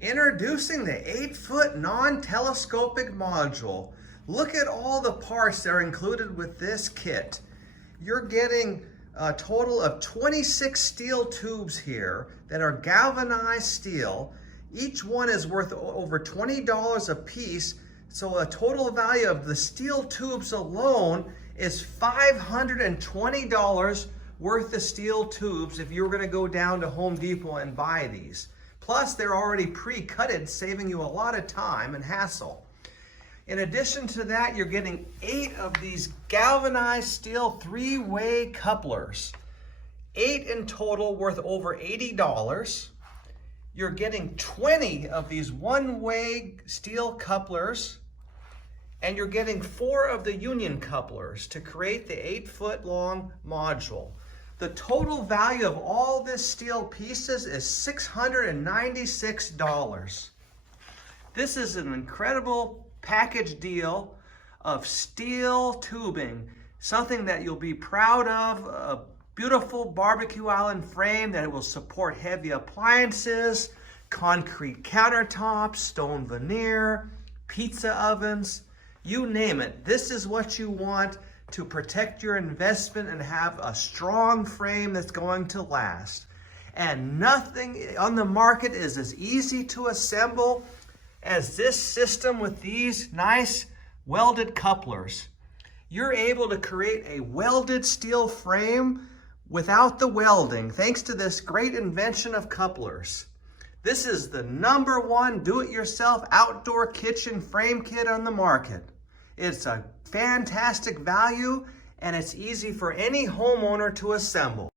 Introducing the 8-foot non-telescopic module. Look at all the parts that are included with this kit. You're getting a total of 26 steel tubes here that are galvanized steel. Each one is worth over $20 a piece, so a total value of the steel tubes alone is $520 worth of steel tubes if you were going to go down to Home Depot and buy these. Plus, they're already pre-cutted, saving you a lot of time and hassle. In addition to that, you're getting 8 of these galvanized steel 3-way couplers. 8 in total, worth over $80. You're getting 20 of these 1-way steel couplers, and you're getting 4 of the union couplers to create the 8-foot long module. The total value of all this steel pieces is $696. This is an incredible package deal of steel tubing, something that you'll be proud of, a beautiful barbecue island frame that will support heavy appliances, concrete countertops, stone veneer, pizza ovens, you name it. This is what you want to protect your investment and have a strong frame that's going to last. And nothing on the market is as easy to assemble as this system with these nice welded couplers. You're able to create a welded steel frame without the welding, thanks to this great invention of couplers. This is the #1 do-it-yourself outdoor kitchen frame kit on the market. It's a fantastic value, and it's easy for any homeowner to assemble.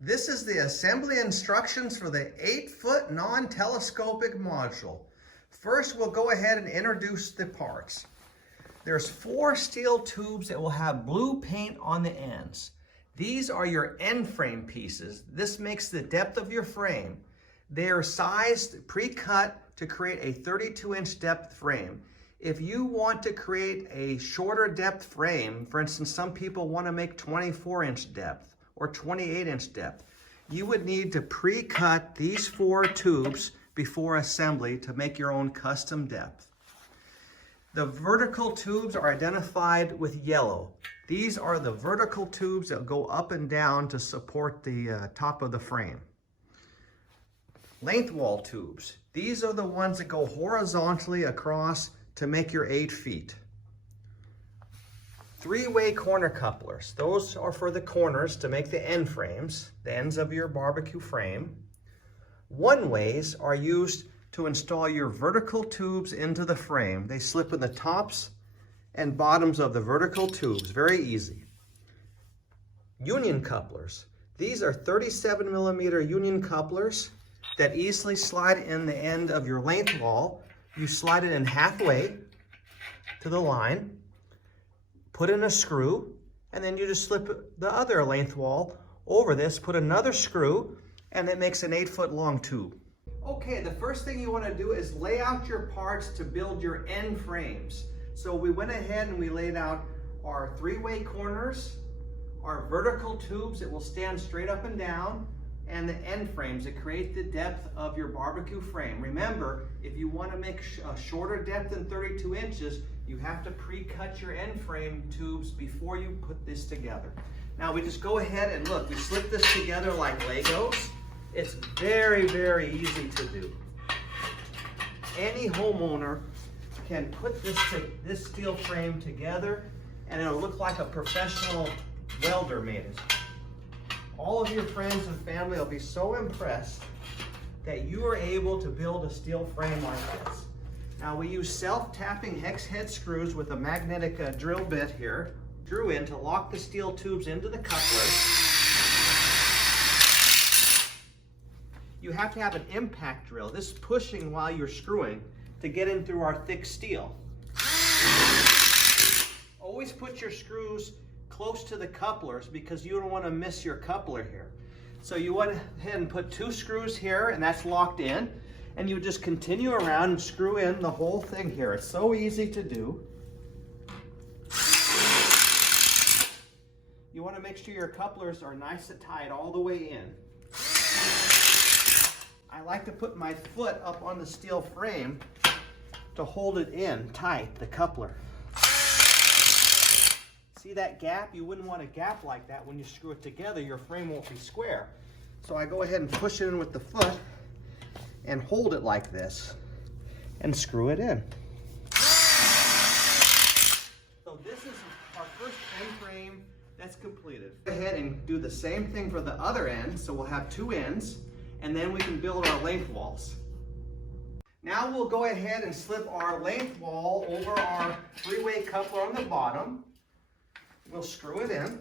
This is the assembly instructions for the 8-foot non-telescopic module. First, we'll go ahead and introduce the parts. There's 4 steel tubes that will have blue paint on the ends. These are your end frame pieces. This makes the depth of your frame. They are sized, pre-cut to create a 32-inch depth frame. If you want to create a shorter depth frame, for instance, some people want to make 24-inch depth or 28-inch depth, you would need to pre-cut these 4 tubes before assembly to make your own custom depth. The vertical tubes are identified with yellow. These are the vertical tubes that go up and down to support the top of the frame. Length wall tubes. These are the ones that go horizontally across to make your 8 feet. 3-way corner couplers. Those are for the corners to make the end frames, the ends of your barbecue frame. 1-ways are used to install your vertical tubes into the frame. They slip in the tops and bottoms of the vertical tubes, very easy. Union couplers. These are 37mm union couplers that easily slide in the end of your length wall. You slide it in halfway to the line, put in a screw, and then you just slip the other length wall over this, put another screw, and it makes an 8-foot long tube. Okay, the first thing you want to do is lay out your parts to build your end frames. So we went ahead and we laid out our 3-way corners, our vertical tubes that will stand straight up and down, and the end frames that create the depth of your barbecue frame. Remember, if you want to make a shorter depth than 32 inches, you have to pre-cut your end frame tubes before you put this together. Now we just go ahead and look, we slip this together like Legos. It's very, very easy to do. Any homeowner can put this steel frame together and it'll look like a professional welder made it. All of your friends and family will be so impressed that you are able to build a steel frame like this. Now we use self-tapping hex head screws with a magnetic drill bit here. Screw in to lock the steel tubes into the couplers. You have to have an impact drill, this pushing while you're screwing to get in through our thick steel. Always put your screws close to the couplers because you don't want to miss your coupler here. So you went ahead and put 2 screws here, and that's locked in, and you just continue around and screw in the whole thing here. It's so easy to do. You want to make sure your couplers are nice and tight all the way in. I like to put my foot up on the steel frame to hold it in tight, the coupler. See that gap? You wouldn't want a gap like that. When you screw it together, your frame won't be square. So I go ahead and push it in with the foot and hold it like this and screw it in. So this is our first end frame that's completed. Go ahead and do the same thing for the other end. So we'll have two ends, and then we can build our length walls. Now we'll go ahead and slip our length wall over our three-way coupler on the bottom. We'll screw it in.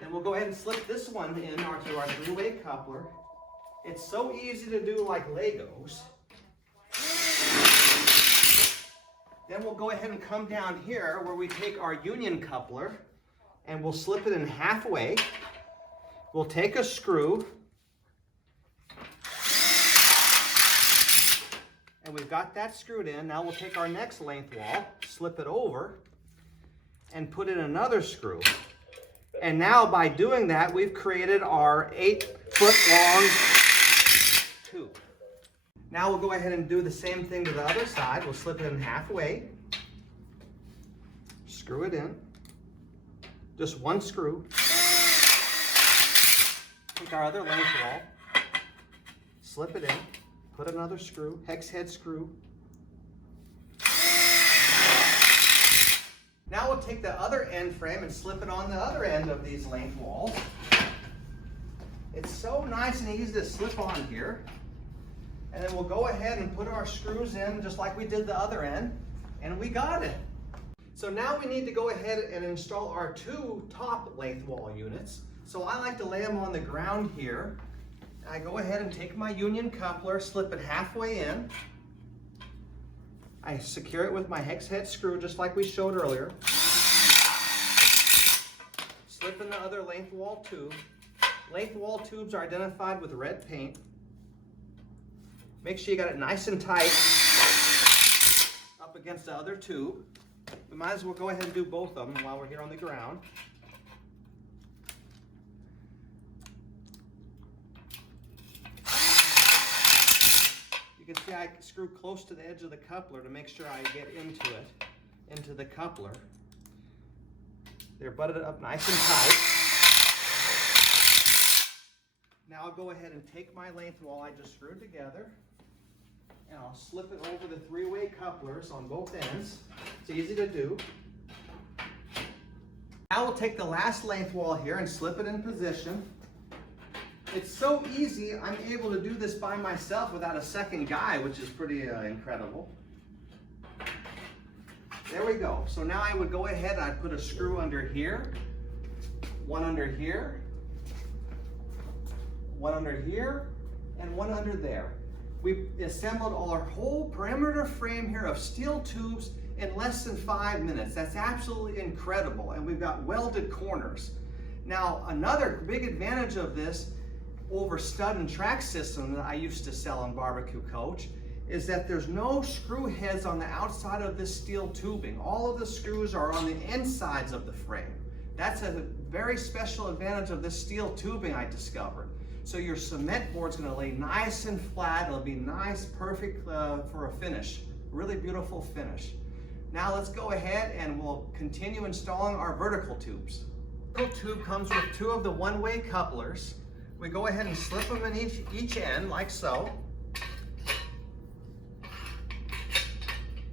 Then we'll go ahead and slip this one in onto our three-way coupler. It's so easy to do like Legos. Then we'll go ahead and come down here where we take our union coupler and we'll slip it in halfway. We'll take a screw. And we've got that screwed in. Now we'll take our next length wall, slip it over, and put in another screw. And now by doing that, we've created our 8-foot long tube. Now we'll go ahead and do the same thing to the other side. We'll slip it in halfway, screw it in, just one screw. Take our other length wall, slip it in, put another screw, hex head screw. Now we'll take the other end frame and slip it on the other end of these length walls. It's so nice and easy to slip on here. And then we'll go ahead and put our screws in just like we did the other end, and we got it. So now we need to go ahead and install our two top length wall units. So I like to lay them on the ground here. I go ahead and take my union coupler, slip it halfway in. I secure it with my hex head screw just like we showed earlier. Slip in the other length wall tube. Length wall tubes are identified with red paint. Make sure you got it nice and tight up against the other tube. We might as well go ahead and do both of them while we're here on the ground. You can see I screw close to the edge of the coupler to make sure I get into it, into the coupler. They're butted up nice and tight. Now I'll go ahead and take my length wall I just screwed together, and I'll slip it over the three-way couplers on both ends. It's easy to do. Now we'll take the last length wall here and slip it in position. It's so easy, I'm able to do this by myself without a second guy, which is pretty incredible. There we go. So now I would go ahead and I'd put a screw under here, one under here, one under here, and one under there. We assembled our whole perimeter frame here of steel tubes in less than 5 minutes. That's absolutely incredible. And we've got welded corners. Now, another big advantage of this over stud and track system that I used to sell in Barbecue Coach is that there's no screw heads on the outside of this steel tubing. All of the screws are on the insides of the frame. That's a very special advantage of this steel tubing I discovered. So your cement board's gonna lay nice and flat. It'll be nice, perfect for a finish. Really beautiful finish. Now let's go ahead and we'll continue installing our vertical tubes. The vertical tube comes with two of the one-way couplers. We go ahead and slip them in each end like so.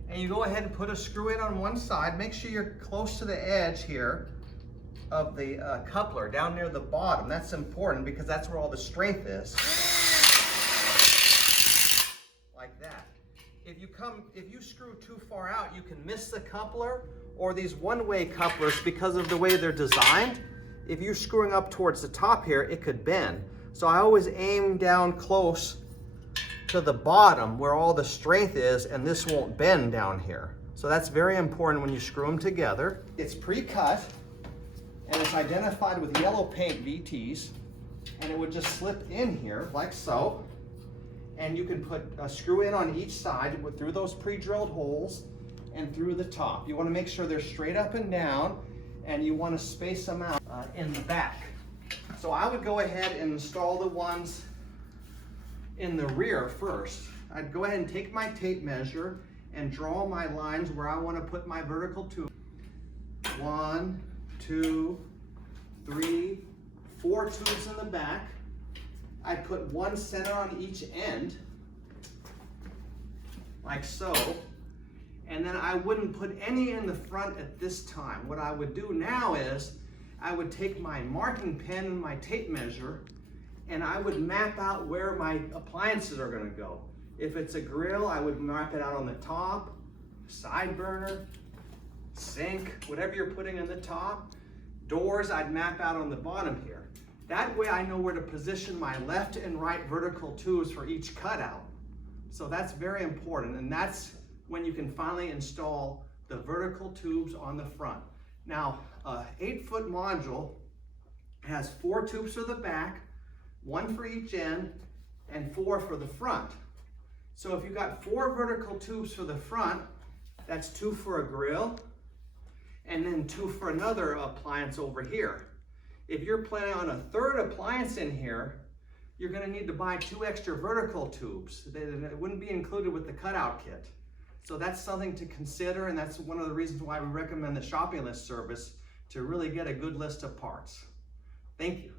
And you go ahead and put a screw in on one side. Make sure you're close to the edge here of the coupler, down near the bottom. That's important because that's where all the strength is. Like that. If you screw too far out, you can miss the coupler, or these one-way couplers, because of the way they're designed, if you're screwing up towards the top here, it could bend. So I always aim down close to the bottom where all the strength is, and this won't bend down here. So that's very important when you screw them together. It's pre-cut, and it's identified with yellow paint VTs, and it would just slip in here like so. And you can put a screw in on each side through those pre-drilled holes and through the top. You want to make sure they're straight up and down, and you want to space them out in the back. So I would go ahead and install the ones in the rear first. I'd go ahead and take my tape measure and draw my lines where I want to put my vertical tube. 1, 2, 3, 4 tubes in the back. I'd put one center on each end, like so. And then I wouldn't put any in the front at this time. What I would do now is I would take my marking pen and my tape measure, and I would map out where my appliances are going to go. If it's a grill, I would map it out on the top, side burner, sink, whatever you're putting in the top. Doors, I'd map out on the bottom here. That way I know where to position my left and right vertical tubes for each cutout. So that's very important, and that's when you can finally install the vertical tubes on the front. Now, an 8-foot module has 4 tubes for the back, 1 for each end, and 4 for the front. So if you've got 4 vertical tubes for the front, that's 2 for a grill, and then 2 for another appliance over here. If you're planning on a third appliance in here, you're going to need to buy 2 extra vertical tubes. It wouldn't be included with the cutout kit. So that's something to consider, and that's one of the reasons why we recommend the shopping list service, to really get a good list of parts. Thank you.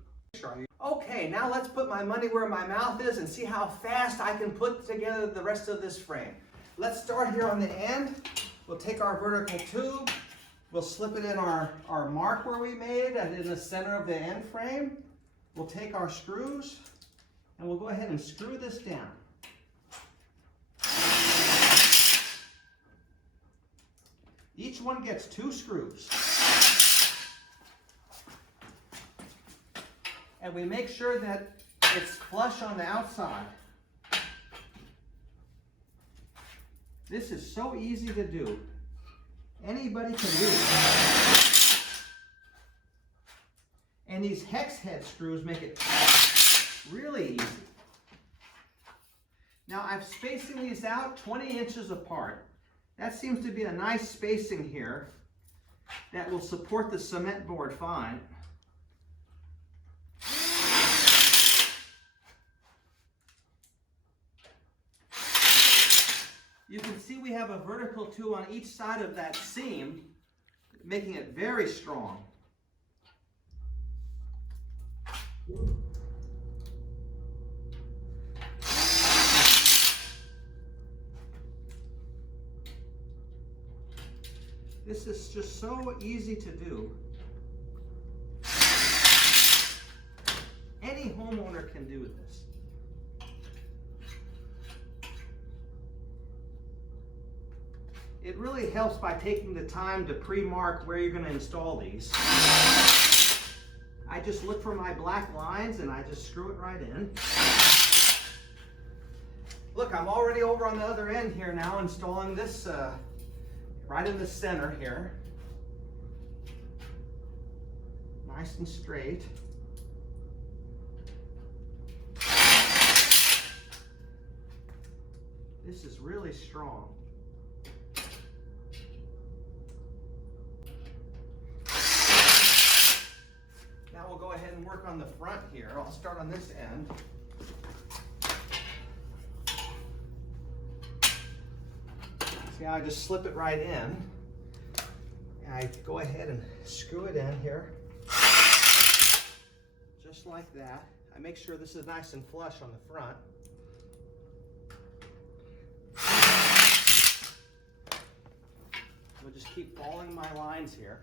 Okay, now let's put my money where my mouth is and see how fast I can put together the rest of this frame. Let's start here on the end. We'll take our vertical tube. We'll slip it in our mark where we made in the center of the end frame. We'll take our screws and we'll go ahead and screw this down. Each one gets 2 screws. And we make sure that it's flush on the outside. This is so easy to do. Anybody can do it. And these hex head screws make it really easy. Now I'm spacing these out 20 inches apart. That seems to be a nice spacing here that will support the cement board fine. You can see we have a vertical tube on each side of that seam, making it very strong. This is just so easy to do. Any homeowner can do this. It really helps by taking the time to pre-mark where you're going to install these. I just look for my black lines and I just screw it right in. Look, I'm already over on the other end here now, installing this right in the center here. Nice and straight. This is really strong. Now we'll go ahead and work on the front here. I'll start on this end. See how I just slip it right in. And I go ahead and screw it in here. Just like that. I make sure this is nice and flush on the front. We'll just keep following my lines here.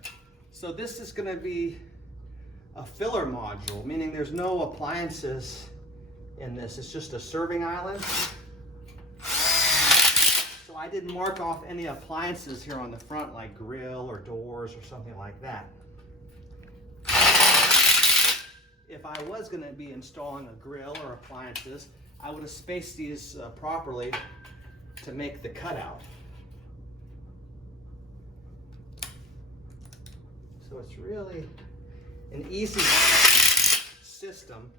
So this is going to be a filler module, meaning there's no appliances in this. It's just a serving island. So I didn't mark off any appliances here on the front, like grill or doors or something like that. If I was going to be installing a grill or appliances, I would have spaced these properly to make the cutout. So it's really an easy system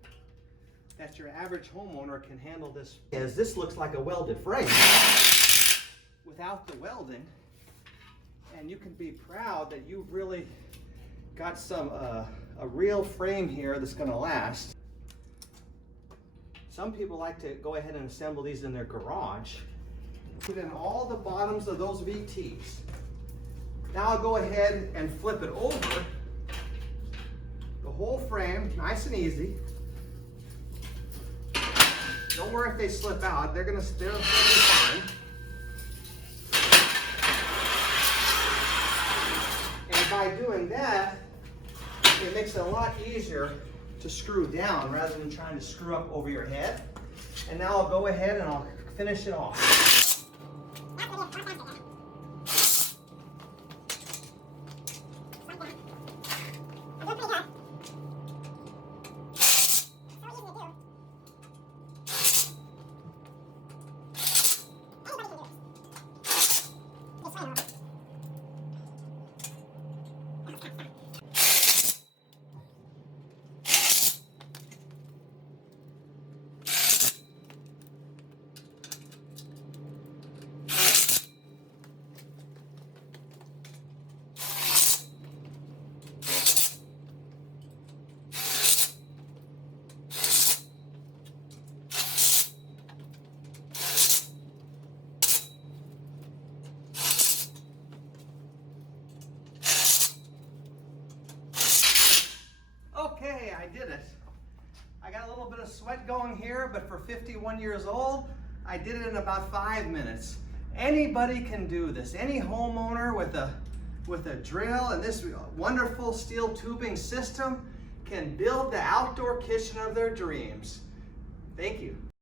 that your average homeowner can handle this. As this looks like a welded frame without the welding, and you can be proud that you've really got some a real frame here that's going to last. Some people like to go ahead and assemble these in their garage. Put in all the bottoms of those VTs. Now I'll go ahead and flip it over. The whole frame, nice and easy. Don't worry if they slip out, they're gonna be fine. And by doing that, it makes it a lot easier to screw down rather than trying to screw up over your head. And now I'll go ahead and I'll finish it off. Okay, I did it. I got a little bit of sweat going here, but for 51 years old, I did it in about 5 minutes. Anybody can do this. Any homeowner with a drill and this wonderful steel tubing system can build the outdoor kitchen of their dreams. Thank you.